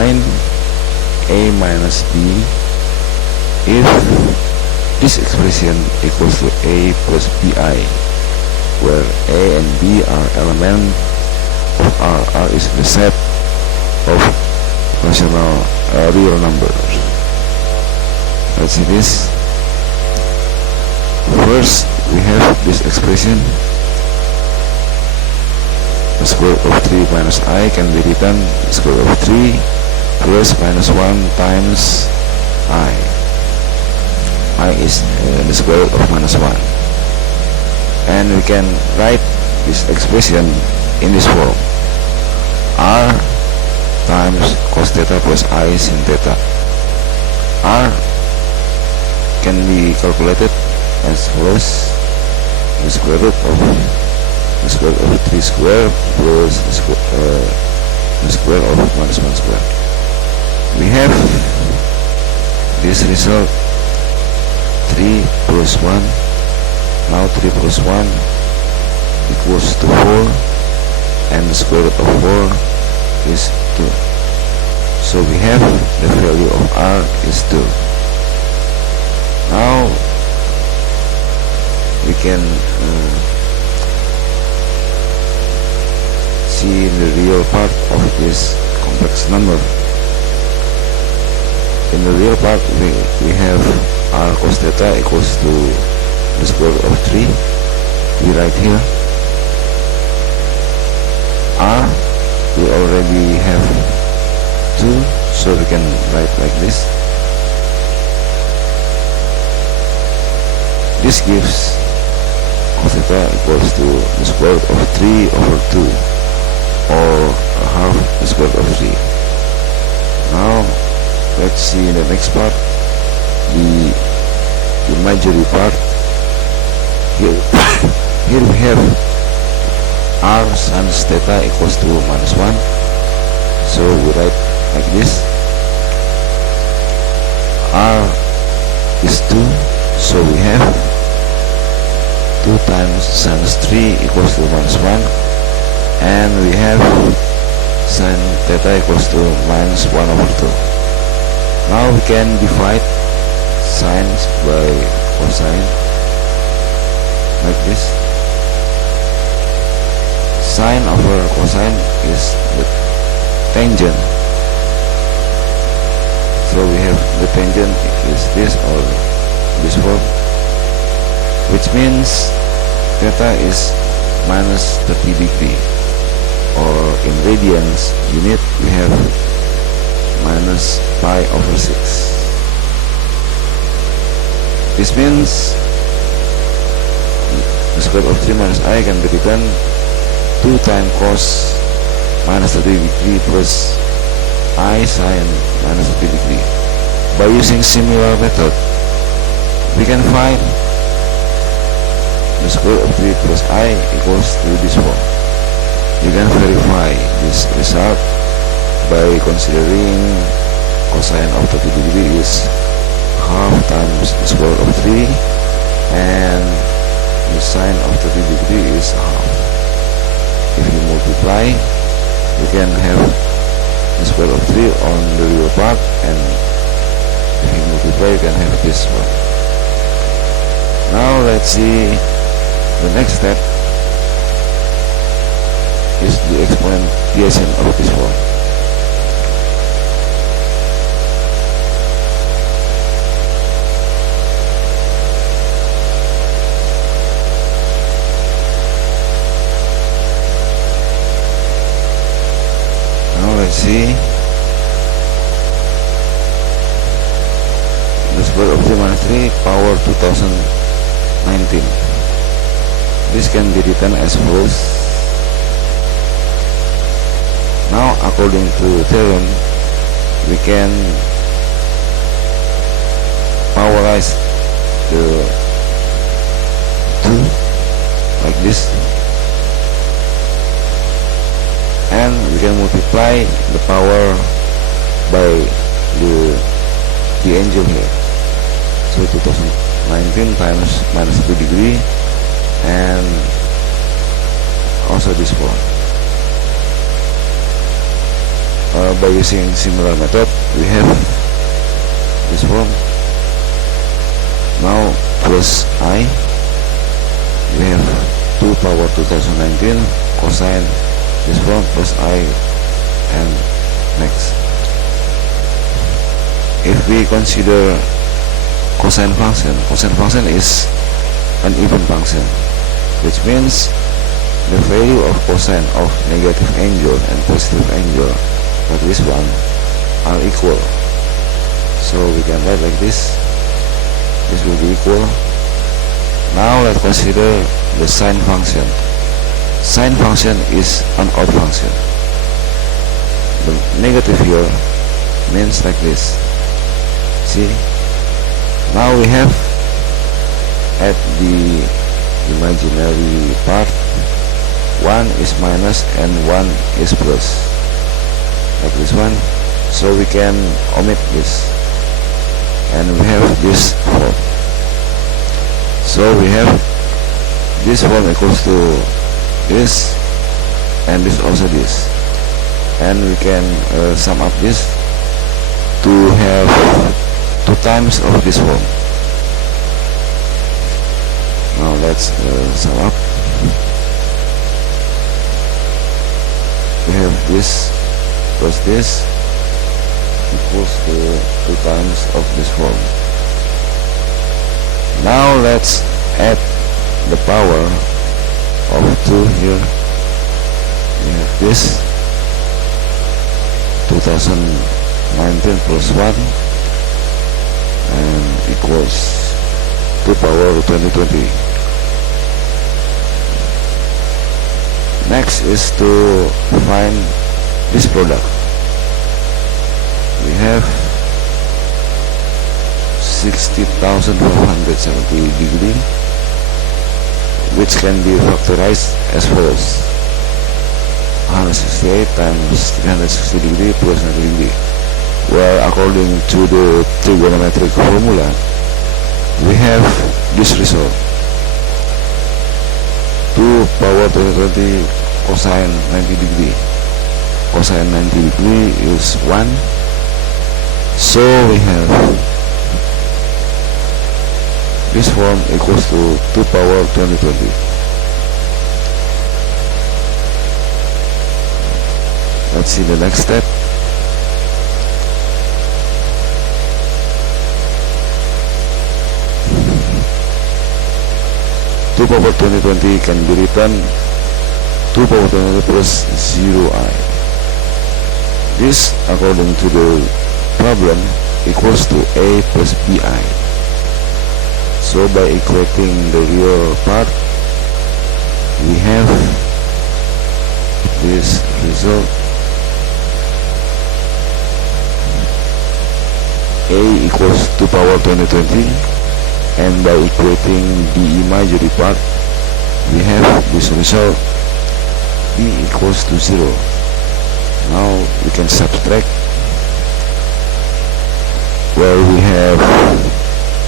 find a minus b if this expression equals to a plus bi, where a and b are elements of R. R is the set of rational real numbers. Let's see this. First, we have this expression. The square root of 3 minus I can be written the square root of 3 plus minus 1 times I. I is the square root of minus 1. And we can write this expression in this form. R times cos theta plus I sin theta. R can be calculated as follows: the square root of 3 square plus the square of minus 1 square. We have this result 3 plus 1. Now 3 plus 1 equals to 4, and the square root of 4 is 2. So we have the value of R is 2. Now we can see the real part of this complex number. In the real part, we have R cos theta equals to the square root of 3. We write here R, we already have 2, so we can write like this. This gives cos theta equals to the square root of 3 over 2, or half the square root of 3. Now let's see in the next part, the imaginary part. Here we have R sin theta equals to minus 1, so we write like this. R is 2, so we have 2 times sin 3 equals to minus 1, and we have sin theta equals to minus 1 over 2. Now we can divide sines by cosine like this. Sine over cosine is the tangent, so we have the tangent is this or this form, which means theta is minus 30 degree, or in radians unit we have minus pi over 6. This means the square root of 3 minus I can be written 2 times cos minus 30 degree plus I sin minus 30 degree. By using similar method, we can find the square root of 3 plus I equals to this form. You can verify this result by considering cosine of 30 degree is half times the square root of 3, and the sine of 30 degree is half. If you multiply, you can have the square root of 3 on the real part, and if you multiply, you can have this one. Now let's see the next step is the exponentiation of this form. See the square root of 3 minus 3 power 2019. This can be written as follows. Now according to theorem, we can powerize the 2 like this, and we can multiply the power by the angle here. So 2019 times minus 2 degree, and also this one. by using similar method, we have this form. Now plus I, we have 2 power 2019 cosine this form plus I, and next. If we consider cosine function is an even function, which means the value of cosine of negative angle and positive angle, like this one, are equal. So we can write like this. This will be equal. Now let's consider the sine function. Sine function is an odd function. The negative here means like this. See? Now we have at the imaginary part 1 is minus and 1 is plus, like this one. So we can omit this, and we have this form. So we have this form equals to this, and this also this, and we can sum up this to have 2 times of this form. Now let's sum up. We have this plus this equals to 2 times of this form. Now let's add the power of 2 here. We have this 2019 plus 1 and equals 2 power 2020. Next is to find this product. We have 60,470 degree, which can be factorized as follows: 168 times 360 degree plus 90 degree, where according to the trigonometric formula we have this result: 2 power 2020 cosine 90 degree. Cosine 90 degree is 1, so we have this form equals to 2 power 2020. Let's see the next step. Two power 2020 can be written 2 power 20 plus 0i. This, according to the problem, equals to a plus bi. So by equating the real part, we have this result: a equals 2 power 2020, and by equating the imaginary part, we have this result: b equals to 0. Now we can subtract, where we have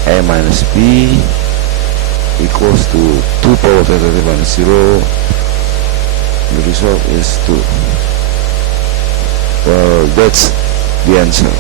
a minus b equals to 2 power 20 minus 0. The result is 2. Well, that's the answer.